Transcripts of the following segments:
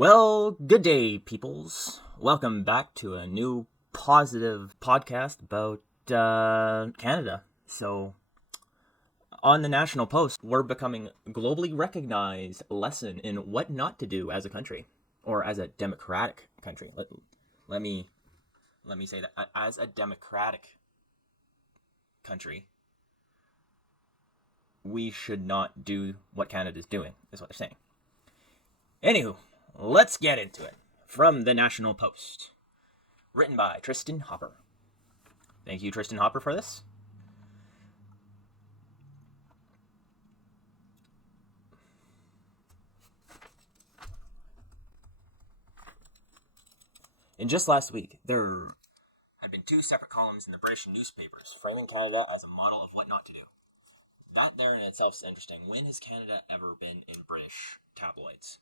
Well, good day, peoples. Welcome back to a new positive podcast about Canada. So, on the National Post, we're becoming a globally recognized lesson in what not to do as a country, or as a democratic country. Let me say that as a democratic country, we should not do what Canada's doing. Is what they're saying. Anywho. Let's get into it. From the National Post. Written by Tristan Hopper. Thank you, Tristan Hopper, for this. In just last week, there had been two separate columns in the British newspapers framing Canada as a model of what not to do. That there in itself is interesting. When has Canada ever been in British tabloids?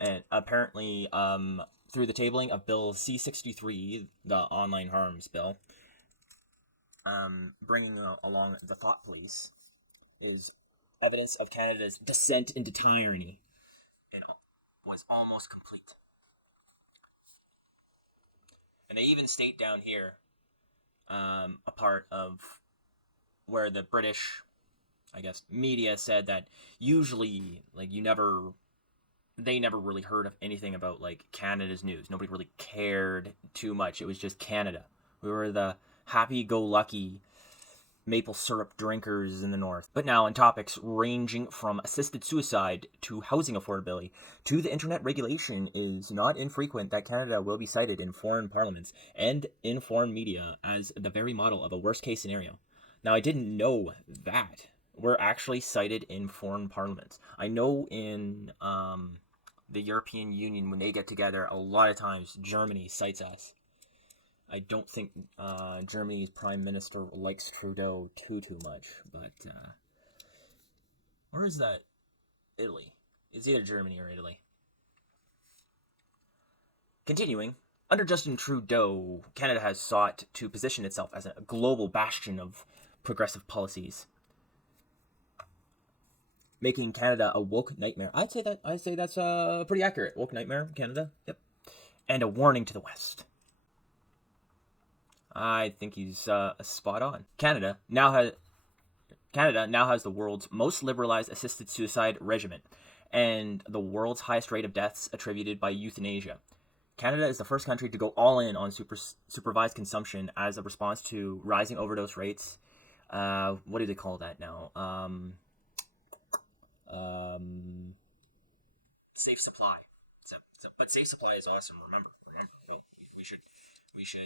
And apparently, through the tabling of Bill C-63, the online harms bill, bringing along the thought police, is evidence of Canada's descent into tyranny. It was almost complete. And they even state down here, a part of where the British, media said that usually, they never really heard of anything about, Canada's news. Nobody really cared too much. It was just Canada. We were the happy-go-lucky maple syrup drinkers in the north. But now, in topics ranging from assisted suicide to housing affordability to the internet regulation, is not infrequent that Canada will be cited in foreign parliaments and in foreign media as the very model of a worst-case scenario. Now, I didn't know that. We're actually cited in foreign parliaments. I know in the European Union, when they get together, a lot of times Germany cites us. I don't think Germany's prime minister likes Trudeau too much, but where is that? Italy. It's either Germany or Italy. Continuing, under Justin Trudeau, Canada has sought to position itself as a global bastion of progressive policies, making Canada a woke nightmare. I'd say that's pretty accurate. Woke nightmare, Canada. Yep. And a warning to the West. I think he's spot on. Canada now has the world's most liberalized assisted suicide regimen and the world's highest rate of deaths attributed by euthanasia. Canada is the first country to go all in on supervised consumption as a response to rising overdose rates. What do they call that now? Safe supply. But safe supply is awesome. Remember, we should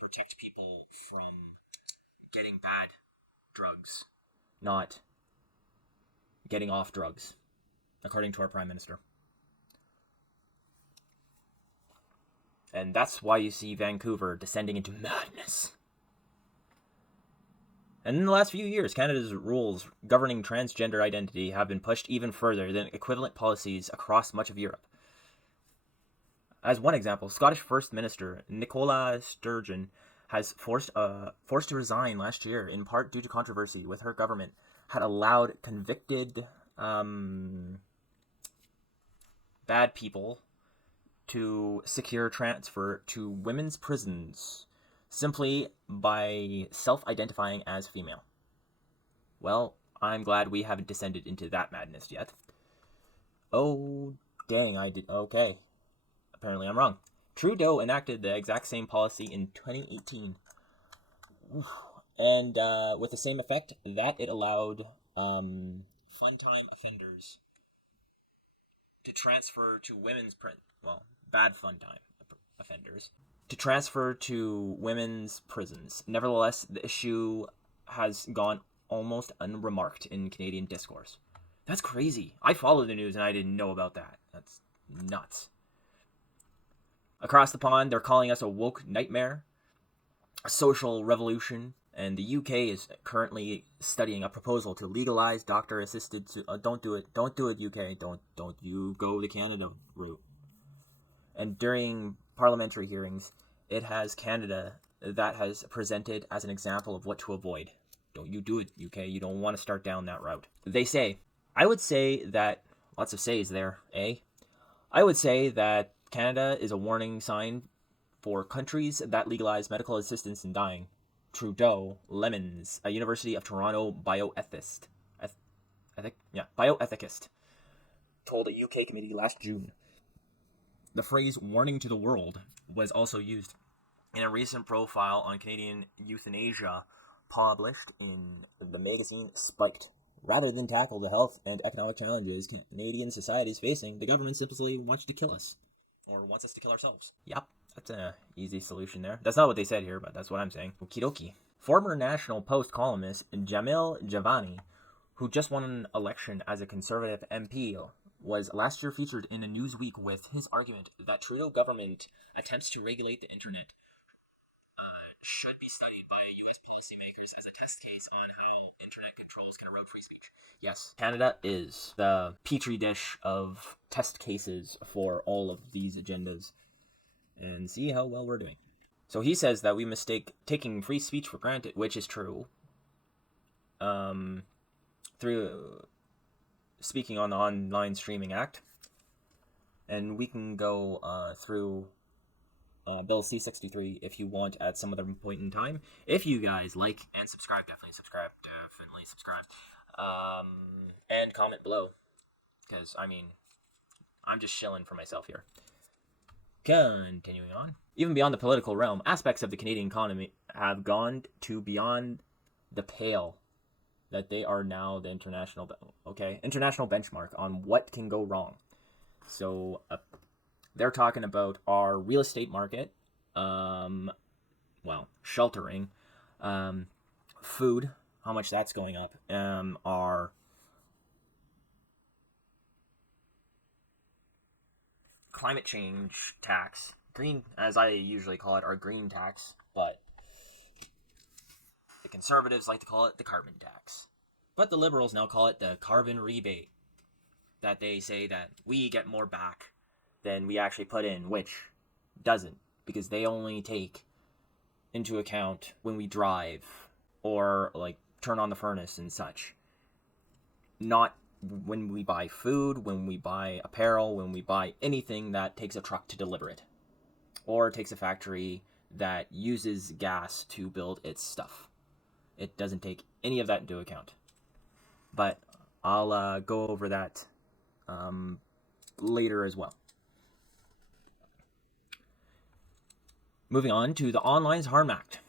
protect people from getting bad drugs, not getting off drugs, according to our Prime Minister. And that's why you see Vancouver descending into madness. And in the last few years, Canada's rules governing transgender identity have been pushed even further than equivalent policies across much of Europe. As one example, Scottish First Minister Nicola Sturgeon has forced to resign last year, in part due to controversy with her government had allowed convicted bad people to secure transfer to women's prisons simply by self-identifying as female. Well, I'm glad we haven't descended into that madness yet. Oh, dang, okay. Apparently I'm wrong. Trudeau enacted the exact same policy in 2018. And with the same effect that it allowed fun-time offenders to transfer to women's bad fun-time offenders to transfer to women's prisons. Nevertheless, the issue has gone almost unremarked in Canadian discourse. That's crazy. I follow the news and I didn't know about that. That's nuts. Across the pond, they're calling us a woke nightmare, a social revolution, and the UK is currently studying a proposal to legalize doctor-assisted. Don't do it, UK. Don't you go the Canada route. And during parliamentary hearings, it has Canada that has presented as an example of what to avoid. Don't you do it, UK. You don't want to start down that route. They say, I would say that, lots of says there, eh? I would say that Canada is a warning sign for countries that legalize medical assistance in dying. Trudeau Lemons, a University of Toronto bioethicist, bioethicist, told a UK committee last June. The phrase warning to the world was also used in a recent profile on Canadian euthanasia published in the magazine Spiked. Rather than tackle the health and economic challenges Canadian society is facing, the government simply wants to kill us. Or wants us to kill ourselves. Yep, that's an easy solution there. That's not what they said here, but that's what I'm saying. Okie dokie. Former National Post columnist Jamil Javani, who just won an election as a Conservative MP, was last year featured in a Newsweek with his argument that Trudeau government attempts to regulate the internet should be studied by U.S. policymakers as a test case on how internet controls can erode free speech. Yes, Canada is the petri dish of test cases for all of these agendas, and see how well we're doing. So he says that we mistake taking free speech for granted, which is true. Through speaking on the Online Streaming Act, and we can go through Bill C-63 if you want at some other point in time. If you guys like and subscribe, definitely subscribe. And comment below, because, I mean, I'm just shilling for myself here. Continuing on. Even beyond the political realm, aspects of the Canadian economy have gone to beyond the pale that they are now the international benchmark on what can go wrong. So they're talking about our real estate market, sheltering, food, how much that's going up, our climate change tax, green, as I usually call it, our green tax, but the Conservatives like to call it the carbon tax. But the Liberals now call it the carbon rebate, that they say that we get more back than we actually put in, which doesn't, because they only take into account when we drive or like turn on the furnace and such, not when we buy food, when we buy apparel, when we buy anything that takes a truck to deliver it, or takes a factory that uses gas to build its stuff. It doesn't take any of that into account. But I'll go over that later as well. Moving on to the Online Harm Act.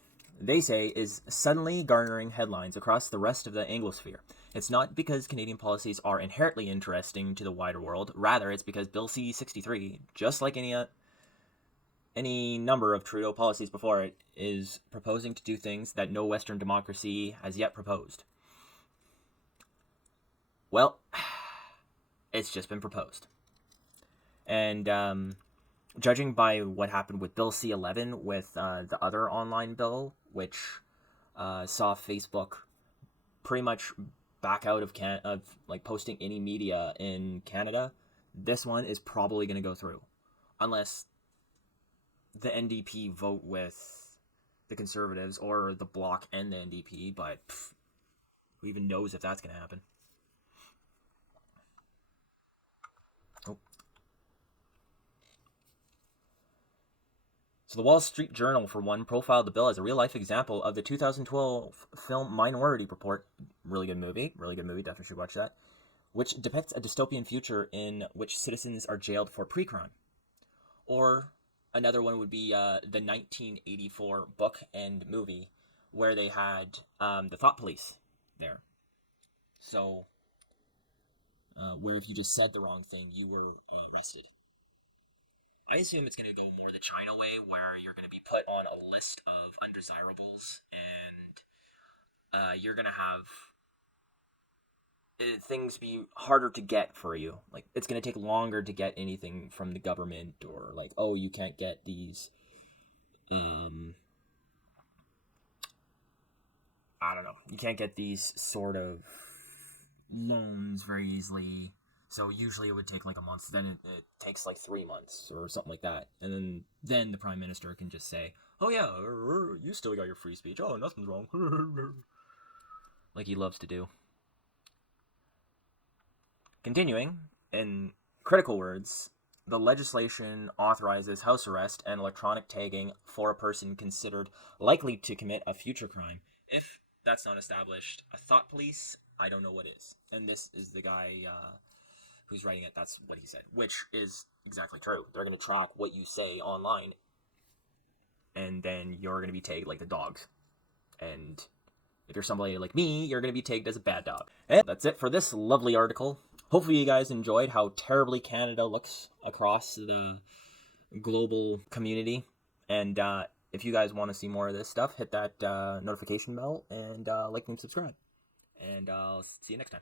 They say is suddenly garnering headlines across the rest of the Anglosphere. It's not because Canadian policies are inherently interesting to the wider world. Rather, it's because Bill C-63, just like any number of Trudeau policies before it, is proposing to do things that no Western democracy has yet proposed. Well, it's just been proposed. And judging by what happened with Bill C-11 with the other online bill, which saw Facebook pretty much back out of posting any media in Canada, this one is probably going to go through, unless the NDP vote with the Conservatives or the Bloc and the NDP. But who even knows if that's going to happen? So the Wall Street Journal, for one, profiled the bill as a real-life example of the 2012 film Minority Report. Really good movie, definitely should watch that. Which depicts a dystopian future in which citizens are jailed for pre-crime. Or another one would be the 1984 book and movie, where they had the thought police there. So, where if you just said the wrong thing, you were arrested. I assume it's going to go more the China way, where you're going to be put on a list of undesirables, and you're going to have things be harder to get for you. Like, it's going to take longer to get anything from the government, or like, oh, you can't get these, I don't know, you can't get these sort of loans very easily. So usually it would take like a month, then it takes like 3 months or something like that. And then the Prime Minister can just say, oh yeah, you still got your free speech. Oh, nothing's wrong. Like he loves to do. Continuing, in critical words, the legislation authorizes house arrest and electronic tagging for a person considered likely to commit a future crime. If that's not established, a thought police, I don't know what is. And this is the guy who's writing it. That's what he said, which is exactly true. They're going to track what you say online, and then you're going to be tagged like the dogs. And if you're somebody like me, you're going to be tagged as a bad dog. And that's it for this lovely article. Hopefully you guys enjoyed how terribly Canada looks across the global community. And if you guys want to see more of this stuff, hit that notification bell and like and subscribe. And I'll see you next time.